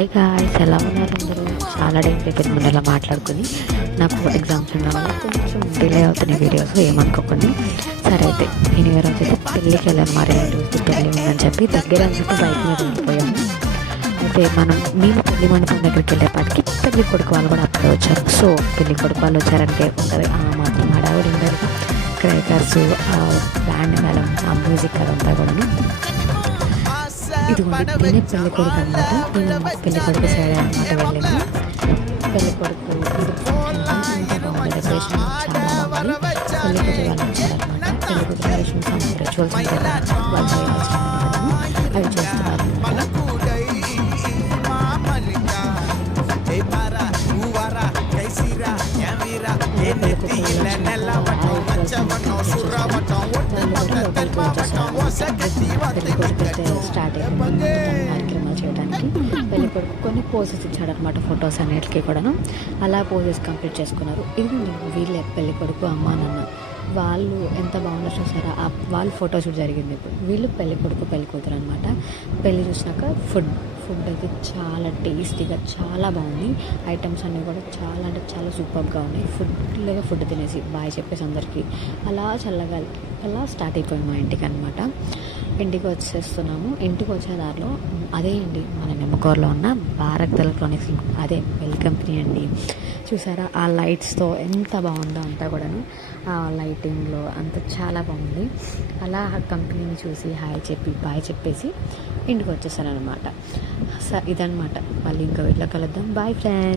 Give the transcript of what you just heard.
Hi guys, ఎలా ఉన్నారు అందరూ? చాలా డేస్ అయిపోయింది ముందు ఇలా మాట్లాడుకుని. నాకు ఎగ్జామ్స్ ఉండడం వల్ల కొంచెం డిలే అవుతున్నాయి వీడియోస్, ఏమనుకోకండి. సరే అయితే నేను ఈ రోజు అయితే పెళ్ళికి వెళ్ళాను. మా రిలేటివ్స్కి పెళ్ళి ఉందని చెప్పి దగ్గర అని చెప్పి బైక్ మీద వెళ్ళిపోయాము. అయితే మేము పెళ్లి మండపం దగ్గరికి వెళ్ళేపాటికి పెళ్లి కొడుకు వాళ్ళు కూడా అప్పుడే వచ్చారు. సో పెళ్లి కొడుకు వాళ్ళు వచ్చారంటే ఉంటుంది మాత్రం హడావుడి ఉండదు. క్రేకర్స్, బ్యాండ్ మేళం, ఆ మ్యూజిక్ అదంతా కూడా. ఇదిగోండి నేనే పెళ్లి కొడుకు అనమాట. నేను పెళ్లి కొడుకు సైడ్ అనమాట వెళ్ళింది. పెళ్లి కొడుకు ఇంత బాగుంది, డెకరేషన్ చాలా బాగుంది. పెళ్లి కూతురు వాళ్ళు వచ్చారనమాట. పెళ్లి కూతురు రిచువల్స్ ఉంటాయి వాళ్ళు చేయాల్సిన అవి చేస్తున్నారు అనమాట. స్టార్ట్ అయ్యింది కార్యక్రమాలు చేయడానికి. పెళ్లి కొడుకు కొన్ని పోజెస్ ఇచ్చాడనమాట, ఫొటోస్ అన్నిటికీ కూడాను. అలా పోజెస్ కంప్లీట్ చేసుకున్నారు. ఇది వీళ్ళే పెళ్లి కొడుకు అమ్మ నాన్న వాళ్ళు ఎంత బాగుందో చూసారా. వాళ్ళు ఫోటోషూట్ జరిగింది. ఇప్పుడు వీళ్ళు పెళ్లి కొడుకు పెళ్లి కూతురు అనమాట. పెళ్ళి చూసినాక ఫుడ్ అయితే చాలా టేస్టీగా చాలా బాగుంది. ఐటమ్స్ అన్నీ కూడా చాలా అంటే చాలా సూపర్గా ఉన్నాయి. ఫుడ్ తినేసి బాయ్ చెప్పేసి అందరికీ అలా చల్లగా అలా స్టార్ట్ అయిపోయాం మా ఇంటికి అనమాట. ఇంటికి వచ్చేస్తున్నాము. ఇంటికి వచ్చే దారిలో అదే అండి మన నిమ్మకూరులో ఉన్న భారత్ ఎలక్ట్రానిక్స్, అదే పెళ్లి కంపెనీ అండి. చూసారా ఆ లైట్స్తో ఎంత బాగుందో అంతా కూడాను. ఆ లైటింగ్లో అంత చాలా బాగుంది. అలా ఆ కంపెనీని చూసి హాయ్ చెప్పి బాయ్ చెప్పేసి ఇంటికి వచ్చేసాను అనమాట. ఇదనమాట. మళ్ళీ ఇంకో వీడియోలో కలుద్దాం. Bye friends.